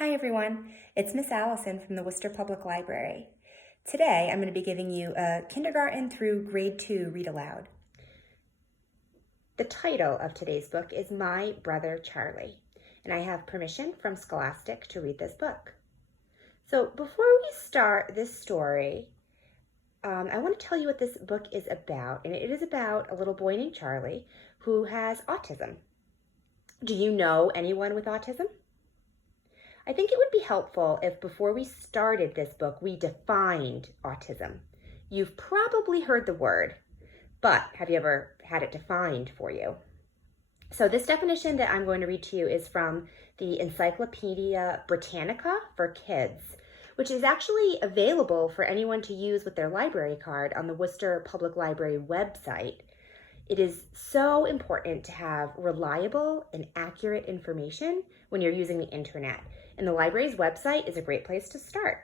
Hi everyone, it's Miss Allison from the Worcester Public Library. Today I'm going to be giving you a kindergarten through grade 2 read aloud. The title of today's book is My Brother Charlie, and I have permission from Scholastic to read this book. So before we start this story, I want to tell you what this book is about, and it is about a little boy named Charlie who has autism. Do you know anyone with autism? I think it would be helpful if before we started this book, we defined autism. You've probably heard the word, but have you ever had it defined for you? So this definition that I'm going to read to you is from the Encyclopedia Britannica for Kids, which is actually available for anyone to use with their library card on the Worcester Public Library website. It is so important to have reliable and accurate information when you're using the internet, and the library's website is a great place to start.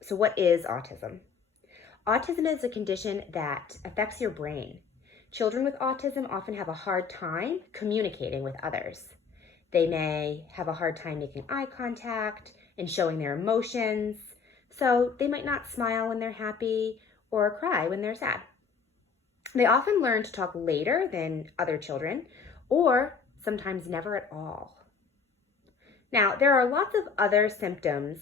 So what is autism? Autism is a condition that affects your brain. Children with autism often have a hard time communicating with others. They may have a hard time making eye contact and showing their emotions, so they might not smile when they're happy or cry when they're sad. They often learn to talk later than other children, or sometimes never at all. Now, there are lots of other symptoms,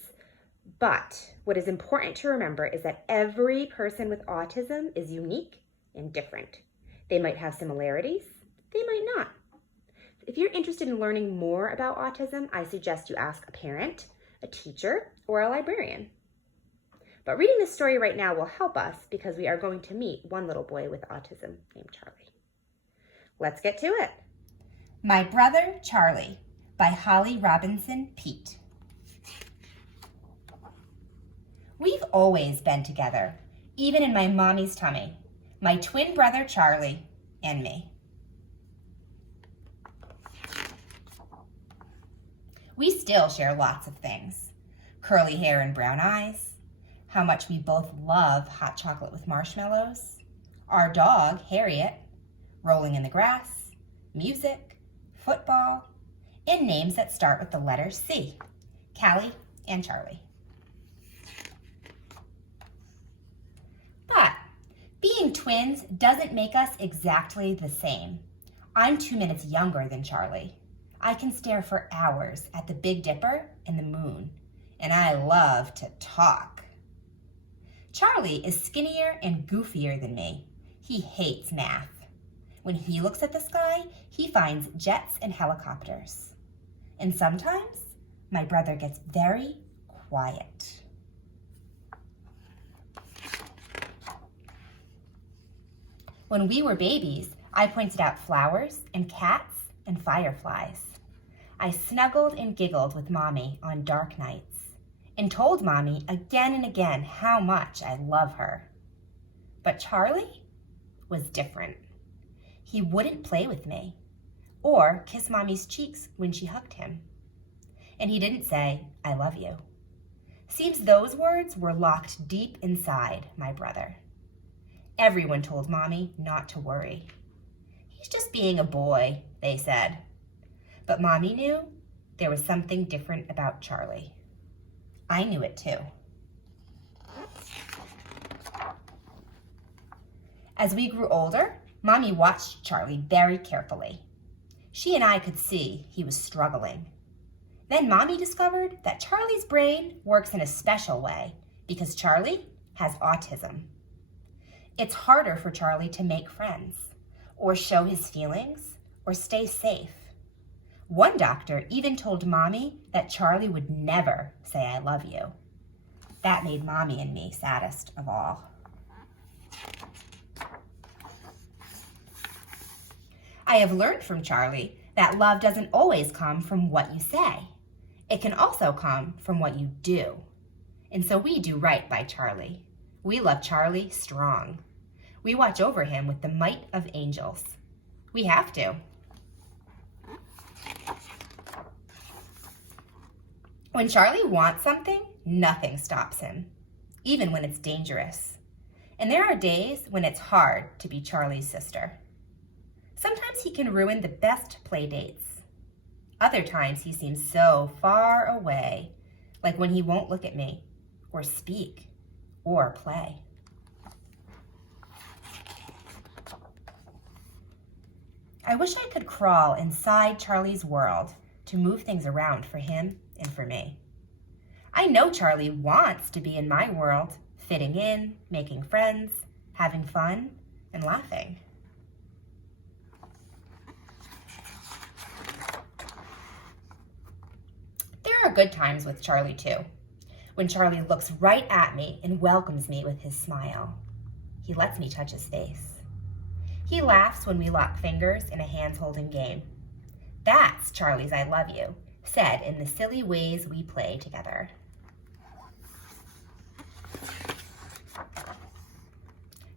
but what is important to remember is that every person with autism is unique and different. They might have similarities, they might not. If you're interested in learning more about autism, I suggest you ask a parent, a teacher, or a librarian. But reading this story right now will help us because we are going to meet one little boy with autism named Charlie. Let's get to it. My Brother Charlie by Holly Robinson Peete. We've always been together, even in my mommy's tummy, my twin brother Charlie and me. We still share lots of things. Curly hair and brown eyes, how much we both love hot chocolate with marshmallows, our dog, Harriet, rolling in the grass, music, football, and names that start with the letter C, Callie and Charlie. But being twins doesn't make us exactly the same. I'm 2 minutes younger than Charlie. I can stare for hours at the Big Dipper and the moon, and I love to talk. Charlie is skinnier and goofier than me. He hates math. When he looks at the sky, he finds jets and helicopters. And sometimes my brother gets very quiet. When we were babies, I pointed out flowers and cats and fireflies. I snuggled and giggled with Mommy on dark nights and told Mommy again and again how much I love her. But Charlie was different. He wouldn't play with me or kiss Mommy's cheeks when she hugged him. And he didn't say, I love you. Seems those words were locked deep inside my brother. Everyone told Mommy not to worry. He's just being a boy, they said. But Mommy knew there was something different about Charlie. I knew it too. As we grew older, Mommy watched Charlie very carefully. She and I could see he was struggling. Then Mommy discovered that Charlie's brain works in a special way because Charlie has autism. It's harder for Charlie to make friends, or show his feelings, or stay safe. One doctor even told Mommy that Charlie would never say I love you. That made Mommy and me saddest of all. I have learned from Charlie that love doesn't always come from what you say. It can also come from what you do. And so we do right by Charlie. We love Charlie strong. We watch over him with the might of angels. We have to. When Charlie wants something, nothing stops him, even when it's dangerous. And there are days when it's hard to be Charlie's sister. Sometimes he can ruin the best play dates. Other times he seems so far away, like when he won't look at me, or speak, or play. I wish I could crawl inside Charlie's world to move things around for him and for me. I know Charlie wants to be in my world, fitting in, making friends, having fun, and laughing. There are good times with Charlie too, when Charlie looks right at me and welcomes me with his smile. He lets me touch his face. He laughs when we lock fingers in a hands-holding game. That's Charlie's I love you, said in the silly ways we play together.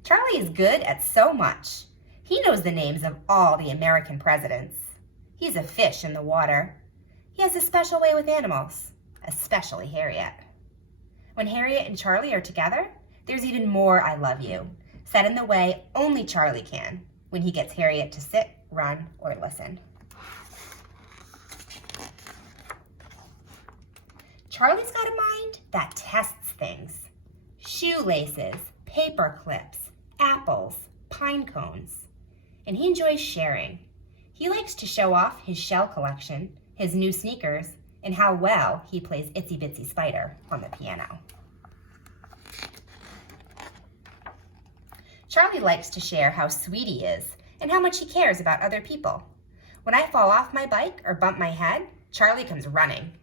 Charlie is good at so much. He knows the names of all the American presidents. He's a fish in the water. He has a special way with animals, especially Harriet. When Harriet and Charlie are together, there's even more I love you, said in the way only Charlie can when he gets Harriet to sit, run, or listen. Charlie's got a mind that tests things. Shoelaces, paper clips, apples, pine cones. And he enjoys sharing. He likes to show off his shell collection, his new sneakers, and how well he plays Itsy Bitsy Spider on the piano. Charlie likes to share how sweet he is and how much he cares about other people. When I fall off my bike or bump my head, Charlie comes running.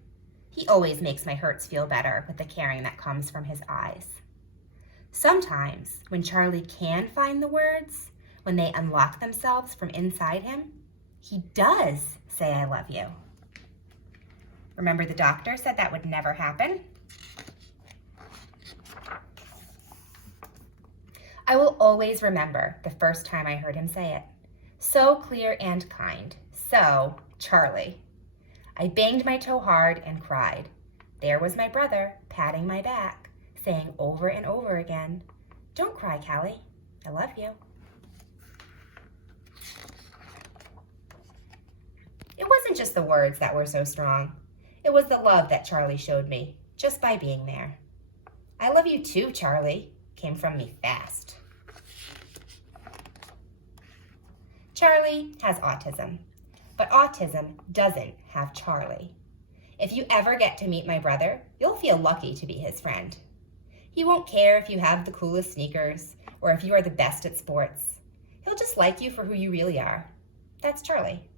He always makes my hurts feel better with the caring that comes from his eyes. Sometimes, when Charlie can find the words, when they unlock themselves from inside him, he does say I love you. Remember the doctor said that would never happen? I will always remember the first time I heard him say it. So clear and kind. So Charlie. I banged my toe hard and cried. There was my brother patting my back, saying over and over again, "Don't cry, Callie. I love you." It wasn't just the words that were so strong. It was the love that Charlie showed me just by being there. "I love you too, Charlie," came from me fast. Charlie has autism, but autism doesn't have Charlie. If you ever get to meet my brother, you'll feel lucky to be his friend. He won't care if you have the coolest sneakers or if you are the best at sports. He'll just like you for who you really are. That's Charlie.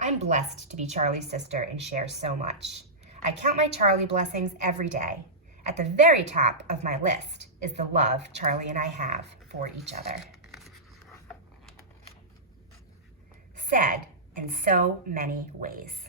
I'm blessed to be Charlie's sister and share so much. I count my Charlie blessings every day. At the very top of my list is the love Charlie and I have for each other. Said in so many ways.